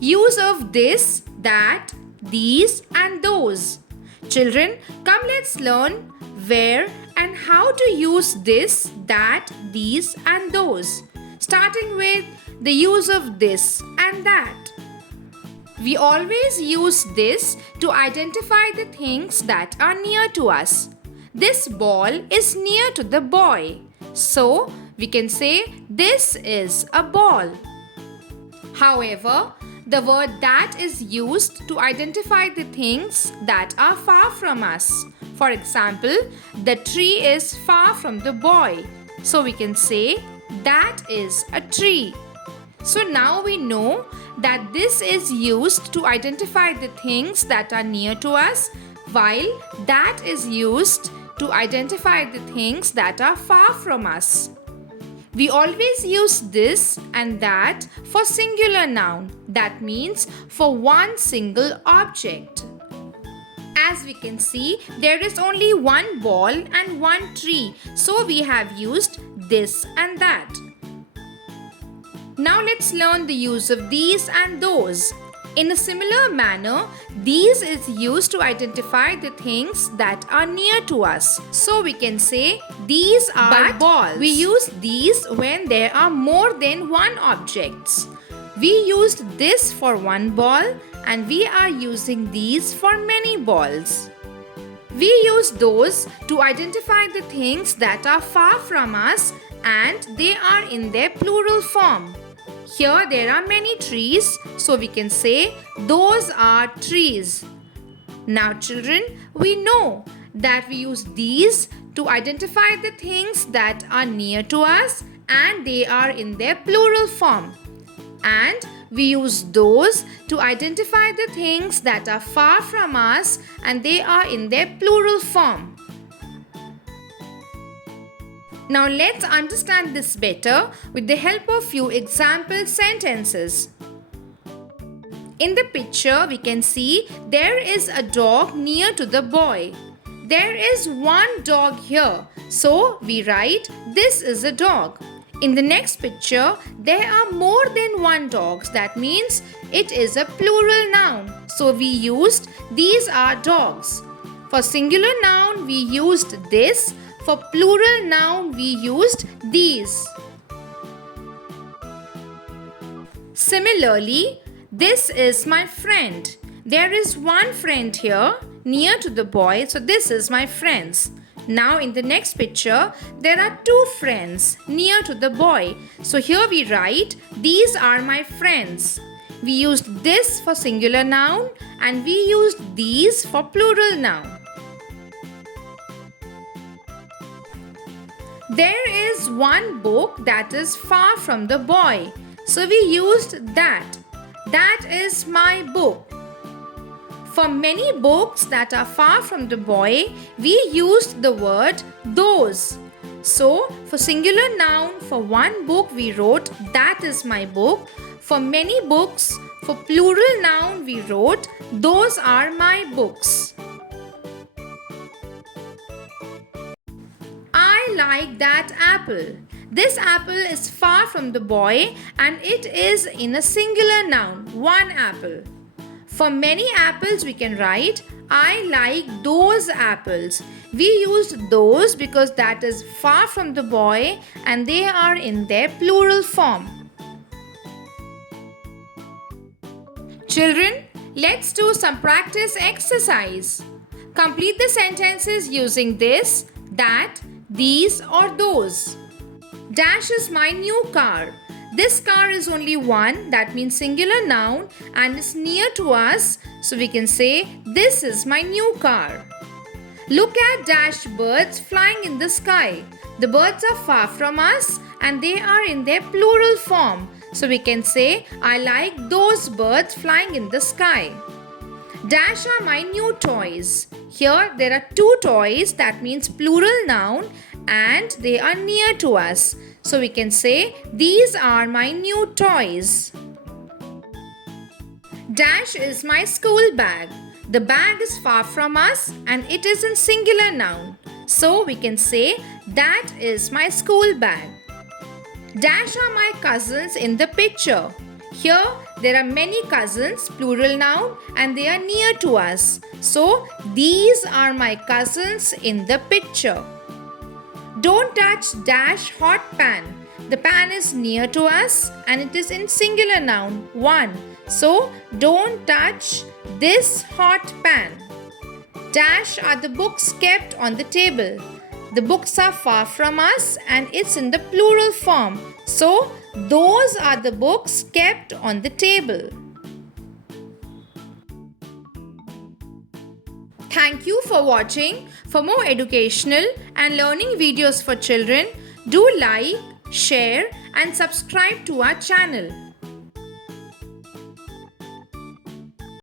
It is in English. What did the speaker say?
Use of this, that, these and those. Children, come let's learn where and how to use this, that, these and those. Starting with the use of this and that. We always use this to identify the things that are near to us. This ball is near to the boy. So, we can say this is a ball. However, the word that is used to identify the things that are far from us. For example, the tree is far from the boy. So, we can say that is a tree. So now we know that this is used to identify the things that are near to us, while that is used to identify the things that are far from us. We always use this and that for singular noun. That means for one single object. As we can see, there is only one ball and one tree. So we have used this and that. Now let's learn the use of these and those. In a similar manner, these is used to identify the things that are near to us. So we can say these are balls. We use these when there are more than one objects. We used this for one ball and we are using these for many balls. We use those to identify the things that are far from us and they are in their plural form. Here there are many trees, so we can say those are trees. Now children, we know that we use these to identify the things that are near to us and they are in their plural form. And we use those to identify the things that are far from us and they are in their plural form. Now let's understand this better with the help of few example sentences. In the picture, we can see there is a dog near to the boy. There is one dog here, so we write this is a dog. In the next picture, there are more than one dogs. That means it is a plural noun. So we used these are dogs. For singular noun, we used this. For plural noun, we used these. Similarly, this is my friend. There is one friend here near to the boy, so this is my friends. Now in the next picture, there are two friends near to the boy. So here we write, these are my friends. We used this for singular noun and we used these for plural noun. There is one book that is far from the boy. So we used that. That is my book. For many books that are far from the boy, we used the word those. So for singular noun, for one book we wrote that is my book. For many books, for plural noun we wrote those are my books. I like that apple. This apple is far from the boy and it is in a singular noun, one apple. For many apples we can write, I like those apples. We used those because that is far from the boy and they are in their plural form. Children, let's do some practice exercise. Complete the sentences using this, that, these or those. Dash is my new car. This car is only one, that means singular noun and is near to us, so we can say this is my new car. Look at dash birds flying in the sky. The birds are far from us and they are in their plural form, so we can say I like those birds flying in the sky. Dash are my new toys. Here there are two toys, that means plural noun and they are near to us. So we can say these are my new toys. Dash is my school bag. The bag is far from us and it is in singular noun. So we can say that is my school bag. Dash are my cousins in the picture. Here there are many cousins, plural noun, and they are near to us. So these are my cousins in the picture. Don't touch dash hot pan. The pan is near to us and it is in singular noun, one. So don't touch this hot pan. Dash are the books kept on the table. The books are far from us and it's in the plural form. So those are the books kept on the table. Thank you for watching. For more educational and learning videos for children, do like, share and subscribe to our channel.